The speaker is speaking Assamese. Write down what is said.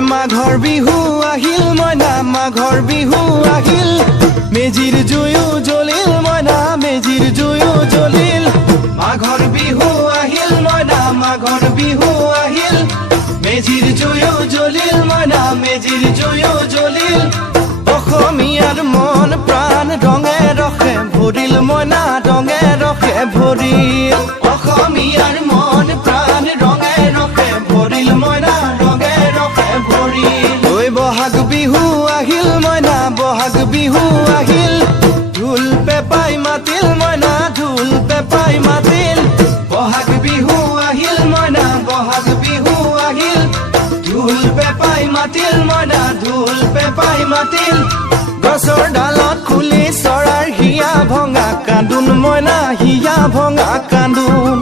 মাঘৰ বিহু আহিল মইনা মাঘৰ বিহু আহিল মেজিৰ জুয়ো জ্বলিল মইনা মেজিৰ জুয়ো জ্বলিল মাঘৰ বিহু আহিল মইনা মাঘৰ বিহু আহিল মেজিৰ জুয়ো জ্বলিল মইনা মেজিৰ জুয়ো জ্বলিল অসমীয়াৰ মন প্ৰাণ ৰঙে ৰসে ভৰিল মইনা ৰঙে ৰসে ভৰিল অসমীয়াৰ মন প্ৰাণ ৰঙে ৰসে ভৰিল মইনা ৰঙে ৰসে ভৰিল ঐ বহাগ বিহু আহিল মইনা বহাগ বিহু আহিল ঢোল পেপাই মাতিল মইনা ঢোল পেপাই মাতিল বহাগ বিহু আহিল মইনা বহাগ বিহু আহিল ঢোল পেপাই মাতিল মইনা ঢোল পেপাই মাতিল গছৰ ডালত খুলি চৰাৰ হিয়া ভঙা কান্দোন মইনা হিয়া ভঙা কান্দোন